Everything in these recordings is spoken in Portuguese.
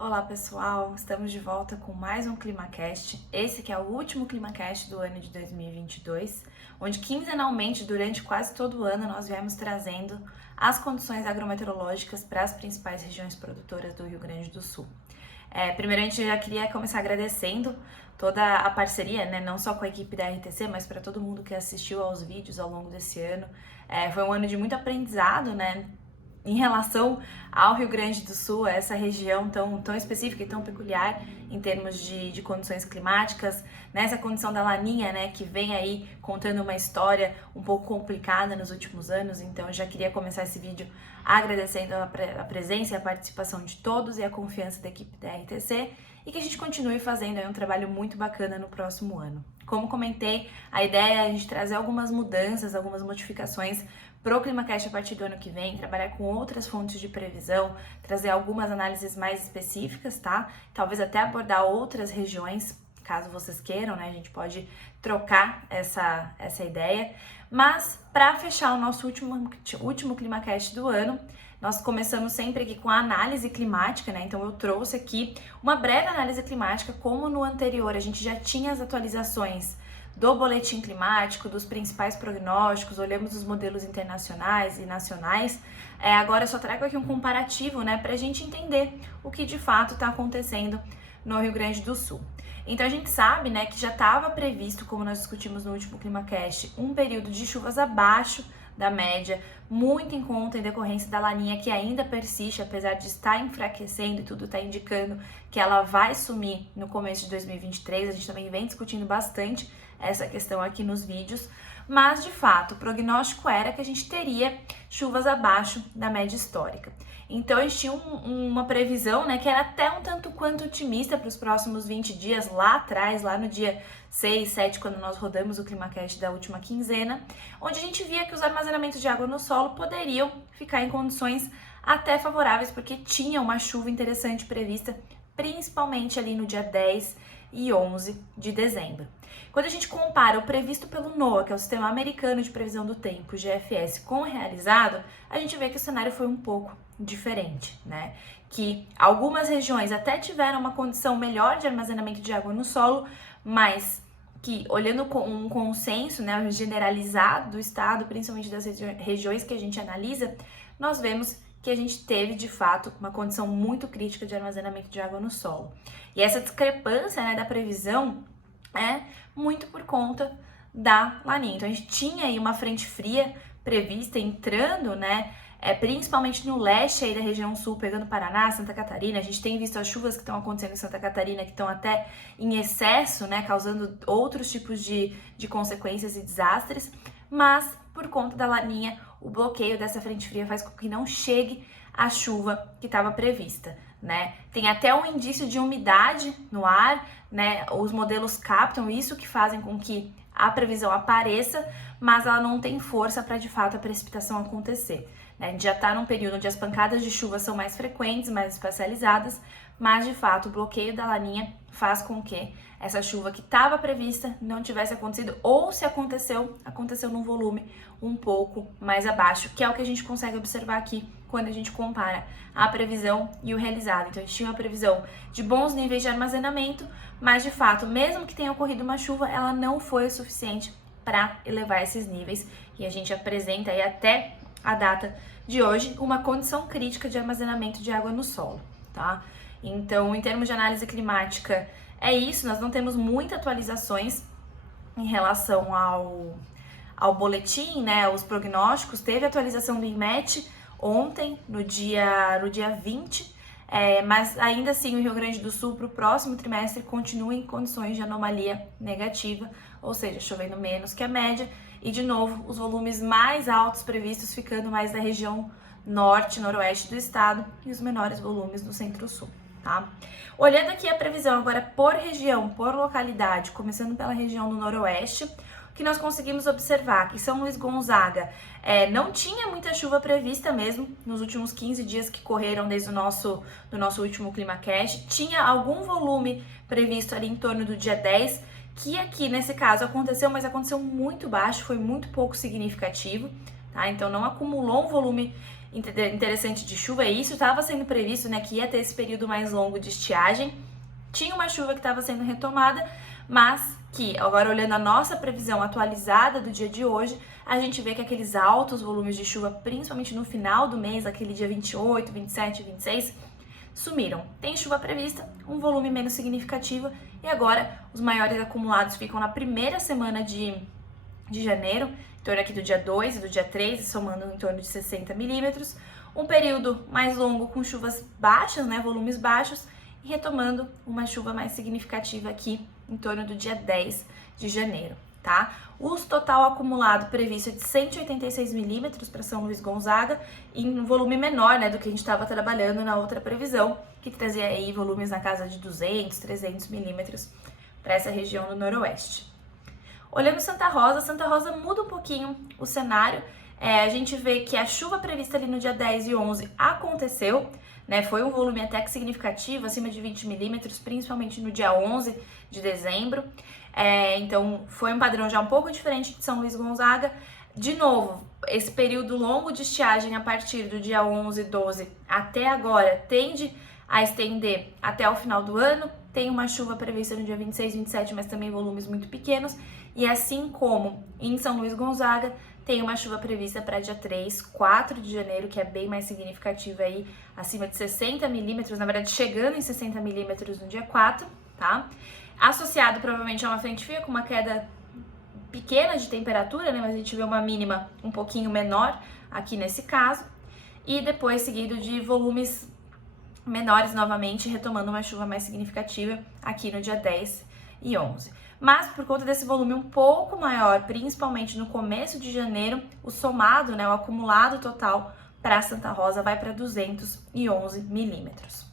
Olá pessoal, estamos de volta com mais um ClimaCast. Esse que é o último ClimaCast do ano de 2022, onde quinzenalmente, durante quase todo o ano, nós viemos trazendo as condições agrometeorológicas para as principais regiões produtoras do Rio Grande do Sul. Primeiramente, eu já queria começar agradecendo toda a parceria, né, não só com a equipe da RTC, mas para todo mundo que assistiu aos vídeos ao longo desse ano. Foi um ano de muito aprendizado, né, em relação ao Rio Grande do Sul, essa região tão específica e tão peculiar em termos de condições climáticas, nessa condição da Laninha, né, que vem aí contando uma história um pouco complicada nos últimos anos. Então eu já queria começar esse vídeo agradecendo a presença e a participação de todos e a confiança da equipe da RTC, e que a gente continue fazendo aí um trabalho muito bacana no próximo ano. Como comentei, a ideia é a gente trazer algumas mudanças, algumas modificações pro ClimaCast a partir do ano que vem, trabalhar com outras fontes de previsão, trazer algumas análises mais específicas, tá? Talvez até abordar outras regiões, caso vocês queiram, né? A gente pode trocar essa ideia. Mas, para fechar o nosso último ClimaCast do ano, nós começamos sempre aqui com a análise climática, né? Então eu trouxe aqui uma breve análise climática, como no anterior a gente já tinha as atualizações do boletim climático, dos principais prognósticos, olhamos os modelos internacionais e nacionais. Agora eu só trago aqui um comparativo, né, para a gente entender o que de fato está acontecendo no Rio Grande do Sul. Então a gente sabe, né, que já estava previsto, como nós discutimos no último ClimaCast, um período de chuvas abaixo da média, muito em conta em decorrência da Laninha, que ainda persiste, apesar de estar enfraquecendo, e tudo está indicando que ela vai sumir no começo de 2023. A gente também vem discutindo bastante essa questão aqui nos vídeos, mas de fato o prognóstico era que a gente teria chuvas abaixo da média histórica. Então a gente tinha uma previsão, né, que era até um tanto quanto otimista para os próximos 20 dias, lá atrás, lá no dia 6, 7, quando nós rodamos o ClimaCast da última quinzena, onde a gente via que os armazenamentos de água no solo poderiam ficar em condições até favoráveis, porque tinha uma chuva interessante prevista, principalmente ali no dia 10 e 11 de dezembro. Quando a gente compara o previsto pelo NOAA, que é o Sistema Americano de Previsão do Tempo, GFS, com o realizado, a gente vê que o cenário foi um pouco diferente, né? Que algumas regiões até tiveram uma condição melhor de armazenamento de água no solo, mas que, olhando com um consenso, né, generalizado do estado, principalmente das regiões que a gente analisa, nós vemos que a gente teve, de fato, uma condição muito crítica de armazenamento de água no solo. E essa discrepância, né, da previsão é muito por conta da Laninha. Então a gente tinha aí uma frente fria prevista entrando, né, principalmente no leste aí da região sul, pegando Paraná, Santa Catarina. A gente tem visto as chuvas que estão acontecendo em Santa Catarina, que estão até em excesso, né, causando outros tipos de consequências e desastres, mas por conta da Laninha, o bloqueio dessa frente fria faz com que não chegue a chuva que estava prevista, né? Tem até um indício de umidade no ar, né? Os modelos captam isso, que fazem com que a previsão apareça, mas ela não tem força para de fato a precipitação acontecer, né? A gente já está num período onde as pancadas de chuva são mais frequentes, mais espacializadas, mas de fato o bloqueio da Laninha faz com que essa chuva que estava prevista não tivesse acontecido, ou se aconteceu num volume um pouco mais abaixo, que é o que a gente consegue observar aqui quando a gente compara a previsão e o realizado. Então a gente tinha uma previsão de bons níveis de armazenamento, mas de fato, mesmo que tenha ocorrido uma chuva, ela não foi o suficiente para elevar esses níveis, e a gente apresenta aí até a data de hoje uma condição crítica de armazenamento de água no solo, tá? Então, em termos de análise climática, é isso. Nós não temos muitas atualizações em relação ao boletim, né, os prognósticos. Teve atualização do INMET ontem, no dia 20, mas ainda assim o Rio Grande do Sul para o próximo trimestre continua em condições de anomalia negativa, ou seja, chovendo menos que a média, e de novo os volumes mais altos previstos ficando mais da região norte, noroeste do estado, e os menores volumes no centro-sul, tá? Olhando aqui a previsão agora por região, por localidade, começando pela região do noroeste, o que nós conseguimos observar que São Luís Gonzaga não tinha muita chuva prevista mesmo nos últimos 15 dias que correram desde do nosso último ClimaCast. Tinha algum volume previsto ali em torno do dia 10, que aqui nesse caso aconteceu, mas aconteceu muito baixo, foi muito pouco significativo, tá? tá? Então não acumulou um volume interessante de chuva, e isso estava sendo previsto, né, que ia ter esse período mais longo de estiagem. Tinha uma chuva que estava sendo retomada, mas que agora olhando a nossa previsão atualizada do dia de hoje, a gente vê que aqueles altos volumes de chuva, principalmente no final do mês, aquele dia 28, 27, 26, sumiram. Tem chuva prevista, um volume menos significativo, e agora os maiores acumulados ficam na primeira semana de janeiro, em torno aqui do dia 2 e do dia 3, somando em torno de 60 milímetros. Um período mais longo com chuvas baixas, né, volumes baixos, e retomando uma chuva mais significativa aqui em torno do dia 10 de janeiro, tá? O total acumulado previsto é de 186 milímetros para São Luís Gonzaga, em um volume menor, né, do que a gente estava trabalhando na outra previsão, que trazia aí volumes na casa de 200, 300 milímetros para essa região do noroeste. Olhando Santa Rosa muda um pouquinho o cenário. A gente vê que a chuva prevista ali no dia 10 e 11 aconteceu, né? Foi um volume até que significativo, acima de 20 milímetros, principalmente no dia 11 de dezembro. Então, foi um padrão já um pouco diferente de São Luís Gonzaga. De novo, esse período longo de estiagem a partir do dia 11 e 12 até agora tende a estender até o final do ano. Tem uma chuva prevista no dia 26, 27, mas também volumes muito pequenos. E assim como em São Luís Gonzaga, tem uma chuva prevista para dia 3, 4 de janeiro, que é bem mais significativa aí, acima de 60 milímetros, na verdade chegando em 60 milímetros no dia 4, tá? Associado provavelmente a uma frente fria com uma queda pequena de temperatura, né? Mas a gente vê uma mínima um pouquinho menor aqui nesse caso. E depois seguido de volumes menores novamente, retomando uma chuva mais significativa aqui no dia 10 e 11. Mas por conta desse volume um pouco maior, principalmente no começo de janeiro, o somado, né, o acumulado total para Santa Rosa vai para 211 milímetros.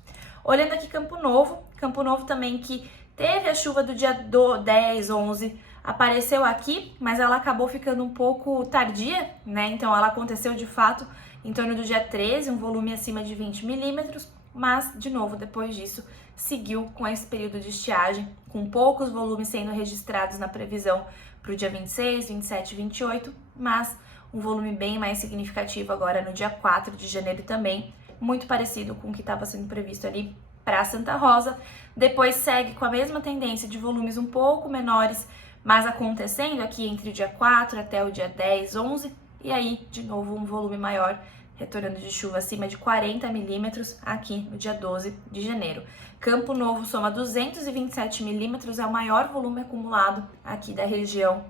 Olhando aqui Campo Novo também que teve a chuva do dia 10, 11, apareceu aqui, mas ela acabou ficando um pouco tardia, né? Então ela aconteceu de fato em torno do dia 13, um volume acima de 20 milímetros, mas de novo depois disso seguiu com esse período de estiagem, com poucos volumes sendo registrados na previsão para o dia 26, 27 e 28, mas um volume bem mais significativo agora no dia 4 de janeiro também, muito parecido com o que estava sendo previsto ali para Santa Rosa. Depois segue com a mesma tendência de volumes um pouco menores, mas acontecendo aqui entre o dia 4 até o dia 10, 11, e aí de novo um volume maior, retornando de chuva acima de 40 milímetros aqui no dia 12 de janeiro. Campo Novo soma 227 milímetros, é o maior volume acumulado aqui da região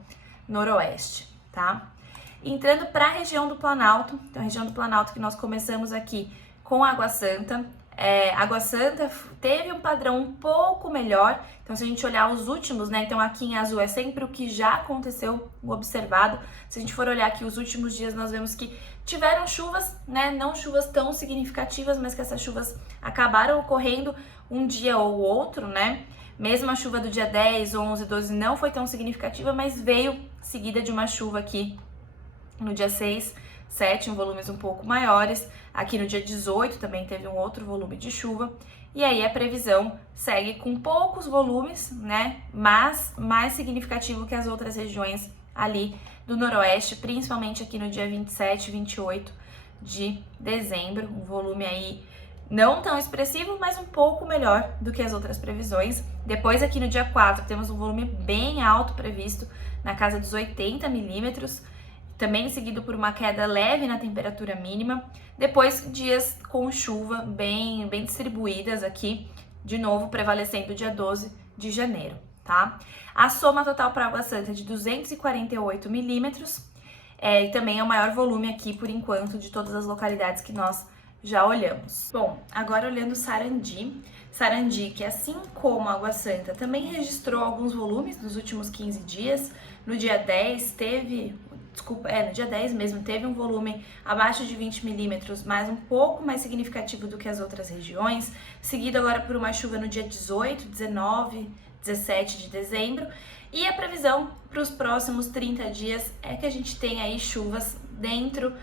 noroeste, tá? Entrando para a região do Planalto, então a região do Planalto que nós começamos aqui com Água Santa. Água Santa teve um padrão um pouco melhor, então se a gente olhar os últimos, né, então aqui em azul é sempre o que já aconteceu, o observado. Se a gente for olhar aqui os últimos dias, nós vemos que tiveram chuvas, né, não chuvas tão significativas, mas que essas chuvas acabaram ocorrendo um dia ou outro, né, mesmo a chuva do dia 10, 11, 12 não foi tão significativa, mas veio seguida de uma chuva aqui no dia 6, 7, em volumes um pouco maiores. Aqui no dia 18 também teve um outro volume de chuva. E aí a previsão segue com poucos volumes, né? Mas mais significativo que as outras regiões ali do noroeste, principalmente aqui no dia 27 e 28 de dezembro. Um volume aí não tão expressivo, mas um pouco melhor do que as outras previsões. Depois aqui no dia 4 temos um volume bem alto previsto, na casa dos 80 milímetros. Também seguido por uma queda leve na temperatura mínima. Depois, dias com chuva bem distribuídas aqui, de novo prevalecendo o dia 12 de janeiro, tá? A soma total para Água Santa é de 248 milímetros, e também é o maior volume aqui, por enquanto, de todas as localidades que nós já olhamos. Bom, agora olhando Sarandi. Sarandi, que assim como Água Santa, também registrou alguns volumes nos últimos 15 dias. No dia 10 no dia 10 mesmo, teve um volume abaixo de 20 milímetros, mas um pouco mais significativo do que as outras regiões, seguido agora por uma chuva no dia 18, 19, 17 de dezembro, e a previsão para os próximos 30 dias é que a gente tenha aí chuvas dentro,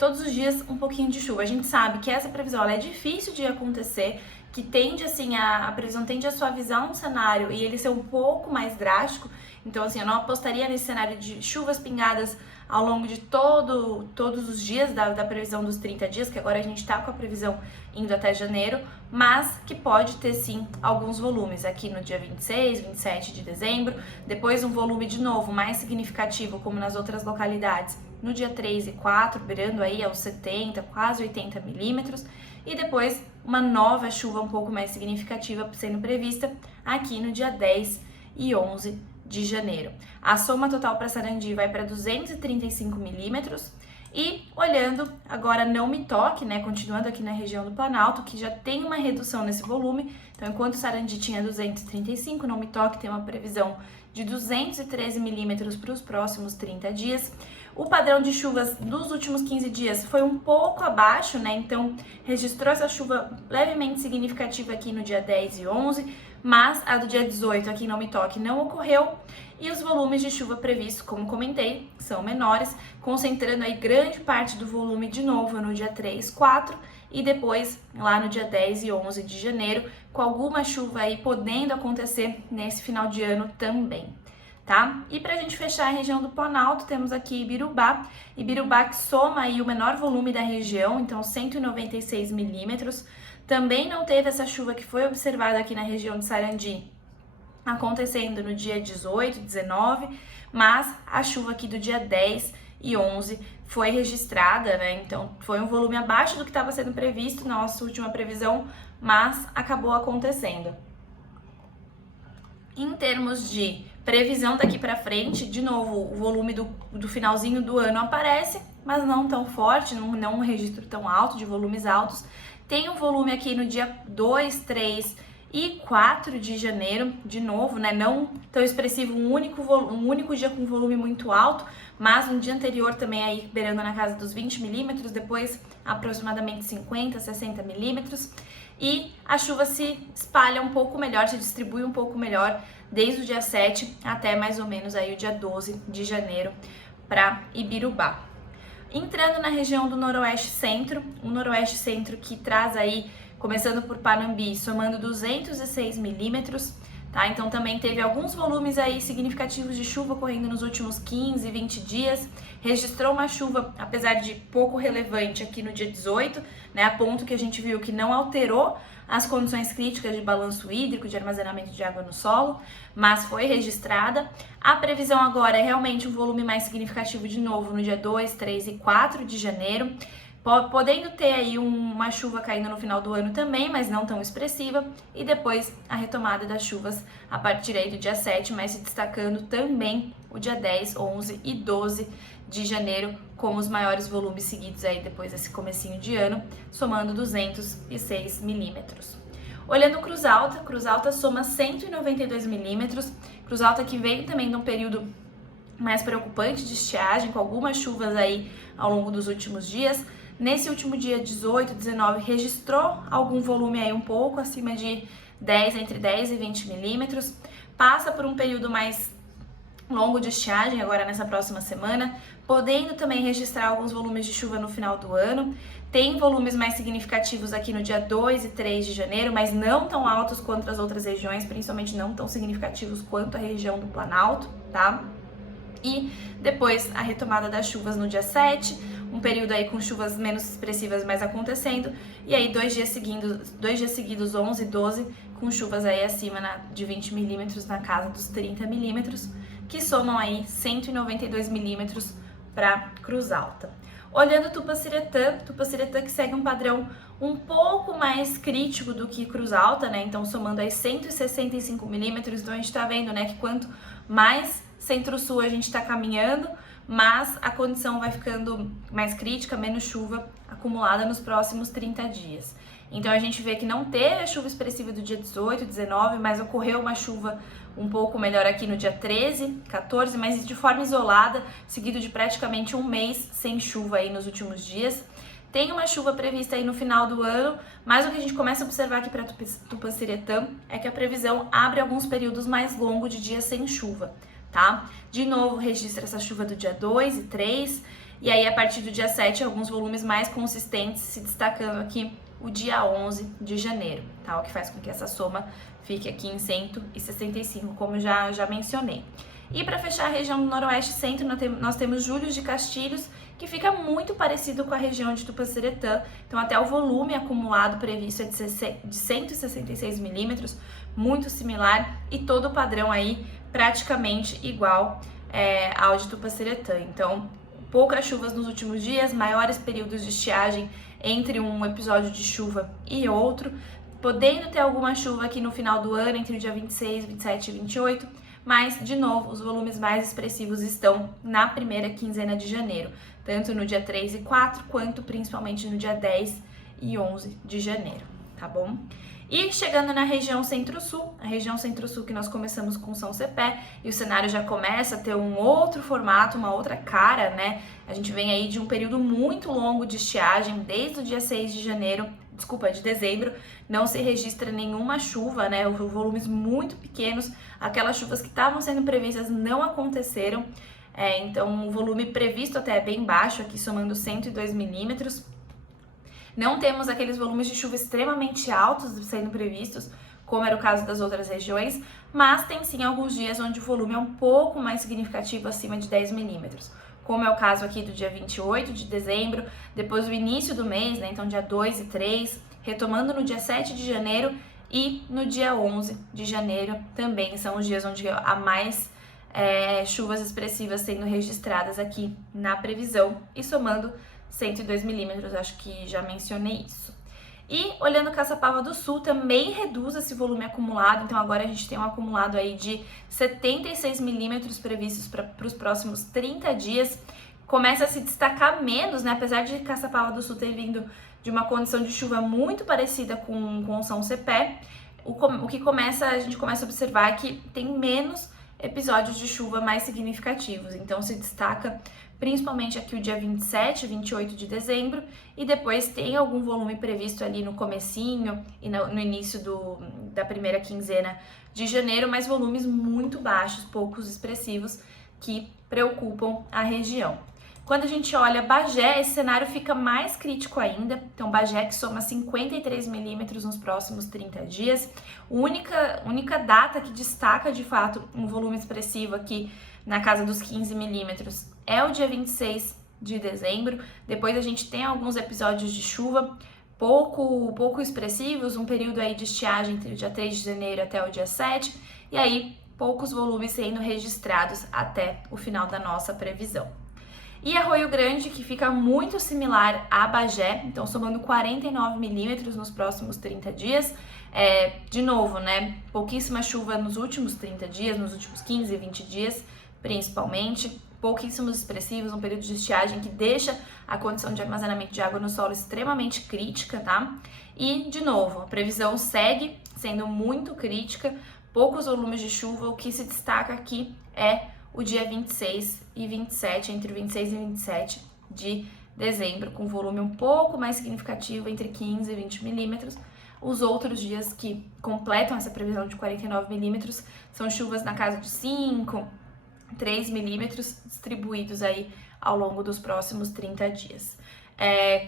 todos os dias um pouquinho de chuva. A gente sabe que essa previsão ela é difícil de acontecer, que tende assim, a previsão tende a suavizar um cenário e ele ser um pouco mais drástico. Então assim, eu não apostaria nesse cenário de chuvas pingadas ao longo de todos os dias da previsão dos 30 dias, que agora a gente tá com a previsão indo até janeiro, mas que pode ter sim alguns volumes aqui no dia 26, 27 de dezembro, depois um volume de novo mais significativo, como nas outras localidades, no dia 3 e 4, beirando aí aos 70, quase 80 milímetros, e depois uma nova chuva um pouco mais significativa sendo prevista aqui no dia 10 e 11 de janeiro. A soma total para Sarandi vai para 235 milímetros. E olhando agora Não Me Toque, né, continuando aqui na região do Planalto, que já tem uma redução nesse volume. Então, enquanto Sarandi tinha 235, Não Me Toque tem uma previsão de 213 milímetros para os próximos 30 dias. O padrão de chuvas dos últimos 15 dias foi um pouco abaixo, né? Então, registrou essa chuva levemente significativa aqui no dia 10 e 11, mas a do dia 18 aqui em Não Me Toque não ocorreu. E os volumes de chuva previstos, como comentei, são menores, concentrando aí grande parte do volume de novo no dia 3, 4 e depois lá no dia 10 e 11 de janeiro, com alguma chuva aí podendo acontecer nesse final de ano também, tá? E pra gente fechar a região do Planalto, temos aqui Ibirubá que soma aí o menor volume da região, então 196 milímetros. Também não teve essa chuva que foi observada aqui na região de Sarandi, acontecendo no dia 18, 19, mas a chuva aqui do dia 10 e 11 foi registrada, né? Então foi um volume abaixo do que estava sendo previsto na nossa última previsão, mas acabou acontecendo. Em termos de previsão daqui para frente, de novo, o volume do finalzinho do ano aparece, mas não tão forte, não um registro tão alto, de volumes altos. Tem um volume aqui no dia 2, 3 e 4 de janeiro, de novo, né, não tão expressivo, um único dia com volume muito alto, mas no dia anterior também aí beirando na casa dos 20 milímetros, depois aproximadamente 50, 60 milímetros, e a chuva se espalha um pouco melhor, se distribui um pouco melhor desde o dia 7 até mais ou menos aí o dia 12 de janeiro para Ibirubá. Entrando na região do Noroeste Centro, o Noroeste Centro que traz aí, começando por Panambi, somando 206 milímetros, tá? Então também teve alguns volumes aí significativos de chuva ocorrendo nos últimos 15, 20 dias. Registrou uma chuva, apesar de pouco relevante, aqui no dia 18, né? A ponto que a gente viu que não alterou as condições críticas de balanço hídrico, de armazenamento de água no solo, mas foi registrada. A previsão agora é realmente um volume mais significativo de novo no dia 2, 3 e 4 de janeiro, podendo ter aí uma chuva caindo no final do ano também, mas não tão expressiva, e depois a retomada das chuvas a partir aí do dia 7, mas se destacando também o dia 10, 11 e 12 de janeiro, com os maiores volumes seguidos aí depois desse comecinho de ano, somando 206 milímetros. Olhando Cruz Alta soma 192 milímetros, Cruz Alta que veio também de um período mais preocupante de estiagem, com algumas chuvas aí ao longo dos últimos dias. Nesse último dia 18, 19, registrou algum volume aí um pouco acima de 10, entre 10 e 20 milímetros, passa por um período mais longo de estiagem agora nessa próxima semana, podendo também registrar alguns volumes de chuva no final do ano. Tem volumes mais significativos aqui no dia 2 e 3 de janeiro, mas não tão altos quanto as outras regiões, principalmente não tão significativos quanto a região do Planalto, tá? E depois a retomada das chuvas no dia 7, um período aí com chuvas menos expressivas mais acontecendo, e aí dois dias seguidos, 11 e 12, com chuvas aí acima de 20 milímetros, na casa dos 30 milímetros, que somam aí 192 milímetros para Cruz Alta. Olhando Tupaciretã que segue um padrão um pouco mais crítico do que Cruz Alta, né? Então somando aí 165 milímetros, então a gente tá vendo, né, que quanto mais centro-sul a gente tá caminhando, mas a condição vai ficando mais crítica, menos chuva acumulada nos próximos 30 dias. Então a gente vê que não teve a chuva expressiva do dia 18, 19, mas ocorreu uma chuva um pouco melhor aqui no dia 13, 14, mas de forma isolada, seguido de praticamente um mês sem chuva aí nos últimos dias. Tem uma chuva prevista aí no final do ano, mas o que a gente começa a observar aqui para Tupaciretã é que a previsão abre alguns períodos mais longos de dias sem chuva, tá? De novo, registra essa chuva do dia 2 e 3, e aí a partir do dia 7, alguns volumes mais consistentes, se destacando aqui o dia 11 de janeiro, tá? O que faz com que essa soma fique aqui em 165, como eu já mencionei. E para fechar a região do Noroeste Centro, nós temos Júlio de Castilhos, que fica muito parecido com a região de Tupanciretã. Então, até o volume acumulado previsto é de 166 milímetros, muito similar, e todo o padrão aí praticamente igual ao de Tupanciretã. Então, poucas chuvas nos últimos dias, maiores períodos de estiagem entre um episódio de chuva e outro, podendo ter alguma chuva aqui no final do ano, entre o dia 26, 27 e 28, mas, de novo, os volumes mais expressivos estão na primeira quinzena de janeiro, tanto no dia 3 e 4, quanto principalmente no dia 10 e 11 de janeiro, tá bom? E chegando na região Centro-Sul, a região Centro-Sul que nós começamos com São Cepé, e o cenário já começa a ter um outro formato, uma outra cara, né? A gente vem aí de um período muito longo de estiagem, desde o dia 6 de dezembro, não se registra nenhuma chuva, né? Volumes muito pequenos, aquelas chuvas que estavam sendo previstas não aconteceram, então o volume previsto até é bem baixo, aqui somando 102 milímetros. Não temos aqueles volumes de chuva extremamente altos sendo previstos, como era o caso das outras regiões, mas tem sim alguns dias onde o volume é um pouco mais significativo, acima de 10 milímetros, como é o caso aqui do dia 28 de dezembro, depois do início do mês, né, então dia 2 e 3, retomando no dia 7 de janeiro e no dia 11 de janeiro também são os dias onde há mais chuvas expressivas sendo registradas aqui na previsão e somando 102 milímetros, acho que já mencionei isso. E olhando Caçapava do Sul, também reduz esse volume acumulado, então agora a gente tem um acumulado aí de 76 milímetros previstos para os próximos 30 dias. Começa a se destacar menos, né? Apesar de Caçapava do Sul ter vindo de uma condição de chuva muito parecida com São Cepé, o que a gente começa a observar é que tem menos episódios de chuva mais significativos, então se destaca principalmente aqui o dia 27 e 28 de dezembro, e depois tem algum volume previsto ali no comecinho e no início da primeira quinzena de janeiro, mas volumes muito baixos, poucos expressivos, que preocupam a região. Quando a gente olha Bagé, esse cenário fica mais crítico ainda, então Bagé que soma 53 milímetros nos próximos 30 dias, única data que destaca de fato um volume expressivo aqui na casa dos 15 milímetros é o dia 26 de dezembro, depois a gente tem alguns episódios de chuva pouco expressivos, um período aí de estiagem entre o dia 3 de janeiro até o dia 7, e aí poucos volumes sendo registrados até o final da nossa previsão. E Arroio Grande, que fica muito similar a Bagé, então somando 49 milímetros nos próximos 30 dias. De novo, né, pouquíssima chuva nos últimos 30 dias, nos últimos 15, 20 dias, principalmente. Pouquíssimos expressivos, um período de estiagem que deixa a condição de armazenamento de água no solo extremamente crítica, tá? E, de novo, a previsão segue sendo muito crítica, poucos volumes de chuva, o que se destaca aqui é o dia 26 e 27, entre 26 e 27 de dezembro, com volume um pouco mais significativo, entre 15 e 20 milímetros. Os outros dias que completam essa previsão de 49 milímetros são chuvas na casa de 5, 3 milímetros distribuídos aí ao longo dos próximos 30 dias.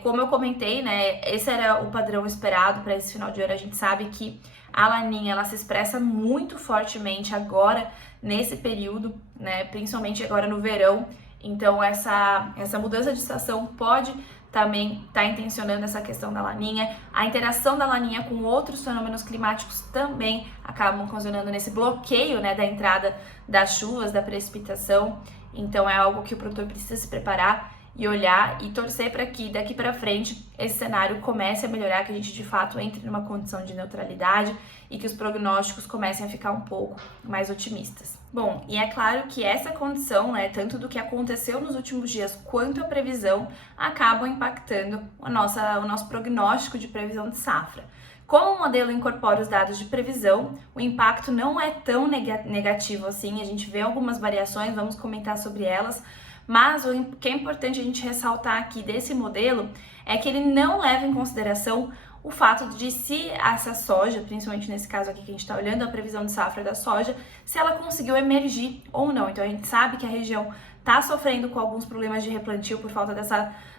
Como eu comentei, né, esse era o padrão esperado para esse final de ano. A gente sabe que a laninha ela se expressa muito fortemente agora nesse período, né, principalmente agora no verão. Então essa mudança de estação pode também estar intencionando essa questão da laninha. A interação da laninha com outros fenômenos climáticos também acabam ocasionando nesse bloqueio, né, da entrada das chuvas, da precipitação. Então é algo que o produtor precisa se preparar e olhar e torcer para que daqui para frente esse cenário comece a melhorar, que a gente de fato entre numa condição de neutralidade e que os prognósticos comecem a ficar um pouco mais otimistas. Bom, e é claro que essa condição, né, tanto do que aconteceu nos últimos dias quanto a previsão, acabam impactando o nosso prognóstico de previsão de safra. Como o modelo incorpora os dados de previsão, o impacto não é tão negativo assim, a gente vê algumas variações, vamos comentar sobre elas, mas o que é importante a gente ressaltar aqui desse modelo é que ele não leva em consideração o fato de se essa soja, principalmente nesse caso aqui que a gente está olhando, a previsão de safra da soja, se ela conseguiu emergir ou não. Então a gente sabe que a região está sofrendo com alguns problemas de replantio por falta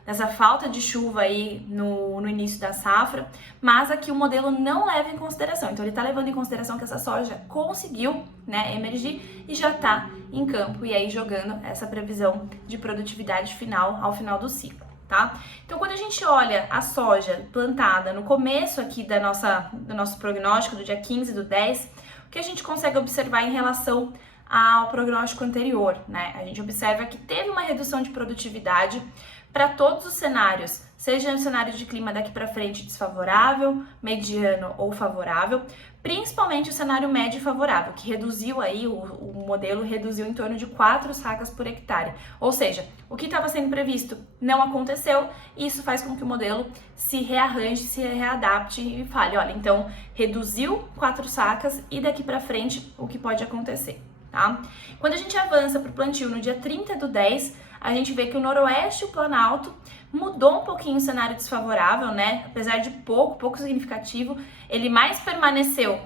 dessa falta de chuva aí no início da safra, mas aqui o modelo não leva em consideração. Então ele está levando em consideração que essa soja conseguiu, né, emergir e já está em campo e aí jogando essa previsão de produtividade final ao final do ciclo. Tá? Então, quando a gente olha a soja plantada no começo aqui do nosso prognóstico, do dia 15/10, o que a gente consegue observar em relação ao prognóstico anterior, né? A gente observa que teve uma redução de produtividade para todos os cenários, seja no cenário de clima daqui para frente desfavorável, mediano ou favorável, principalmente o cenário médio favorável, que reduziu aí, o modelo reduziu em torno de 4 sacas por hectare. Ou seja, o que estava sendo previsto não aconteceu e isso faz com que o modelo se rearranje, se readapte e fale, olha, então reduziu 4 sacas e daqui para frente o que pode acontecer, tá? Quando a gente avança para o plantio no dia 30/10, a gente vê que o Noroeste e o Planalto mudou um pouquinho o cenário desfavorável, né? Apesar de pouco significativo, ele mais permaneceu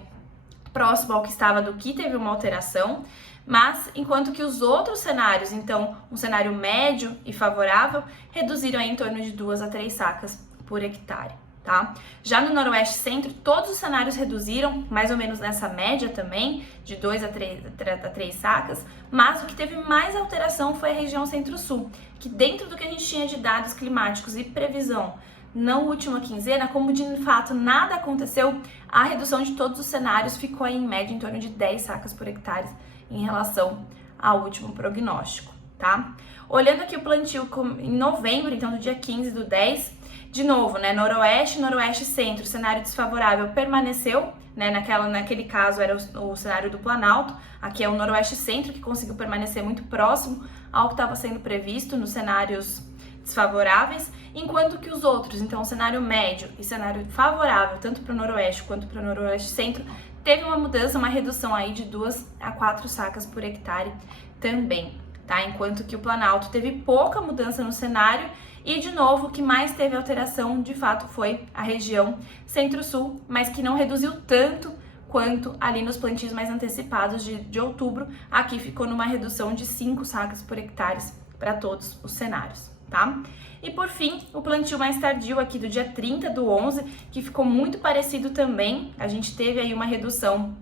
próximo ao que estava do que teve uma alteração, mas enquanto que os outros cenários, então um cenário médio e favorável, reduziram aí em torno de 2 a 3 sacas por hectare. Tá? Já no Noroeste Centro, todos os cenários reduziram, mais ou menos nessa média também, de 2 a 3 sacas, mas o que teve mais alteração foi a região Centro-Sul, que dentro do que a gente tinha de dados climáticos e previsão na última quinzena, como de fato nada aconteceu, a redução de todos os cenários ficou aí em média em torno de 10 sacas por hectare em relação ao último prognóstico, tá? Olhando aqui o plantio em novembro, então do dia 15/10, de novo, né, Noroeste, Noroeste Centro, cenário desfavorável permaneceu, né, naquele caso era o cenário do Planalto, aqui é o Noroeste Centro que conseguiu permanecer muito próximo ao que estava sendo previsto nos cenários desfavoráveis, enquanto que os outros, então o cenário médio e cenário favorável, tanto para o Noroeste quanto para o Noroeste Centro, teve uma mudança, uma redução aí de 2 a 4 sacas por hectare também, tá? Enquanto que o Planalto teve pouca mudança no cenário e, de novo, o que mais teve alteração, de fato, foi a região Centro-Sul, mas que não reduziu tanto quanto ali nos plantios mais antecipados de outubro. Aqui ficou numa redução de 5 sacas por hectare para todos os cenários, tá? E, por fim, o plantio mais tardio aqui do dia 30/11, que ficou muito parecido também. A gente teve aí uma redução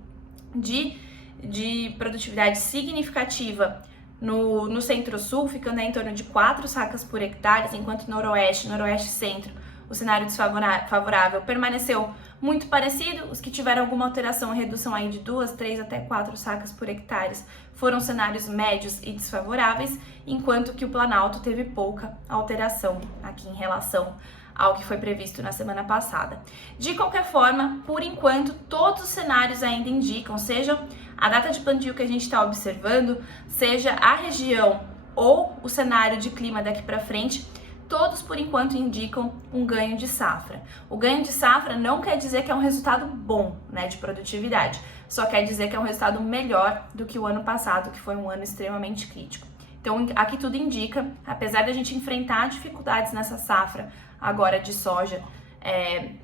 de produtividade significativa no Centro-Sul, ficando aí em torno de 4 sacas por hectare, enquanto no Noroeste, Noroeste Centro, o cenário desfavorável permaneceu muito parecido. Os que tiveram alguma alteração, redução aí de 2, 3 até 4 sacas por hectare, foram cenários médios e desfavoráveis, enquanto que o Planalto teve pouca alteração aqui em relação ao que foi previsto na semana passada. De qualquer forma, por enquanto, todos os cenários ainda indicam, seja a data de plantio que a gente está observando, seja a região ou o cenário de clima daqui para frente, todos por enquanto indicam um ganho de safra. O ganho de safra não quer dizer que é um resultado bom, né, de produtividade, só quer dizer que é um resultado melhor do que o ano passado, que foi um ano extremamente crítico. Então, aqui tudo indica, apesar da gente enfrentar dificuldades nessa safra agora de soja,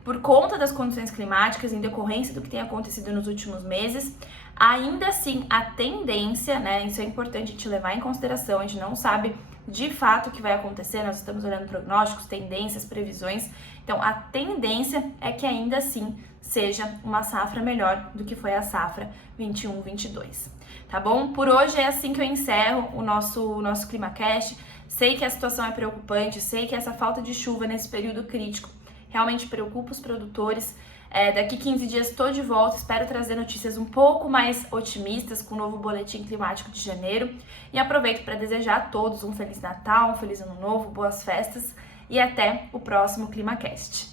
por conta das condições climáticas, em decorrência do que tem acontecido nos últimos meses, ainda assim a tendência, né, isso é importante a gente levar em consideração, a gente não sabe de fato o que vai acontecer, nós estamos olhando prognósticos, tendências, previsões, então a tendência é que ainda assim seja uma safra melhor do que foi a safra 21/22, tá bom? Por hoje é assim que eu encerro o nosso ClimaCast. Sei que a situação é preocupante, sei que essa falta de chuva nesse período crítico realmente preocupa os produtores. Daqui 15 dias estou de volta, espero trazer notícias um pouco mais otimistas com o novo boletim climático de janeiro. E aproveito para desejar a todos um Feliz Natal, um Feliz Ano Novo, boas festas e até o próximo ClimaCast.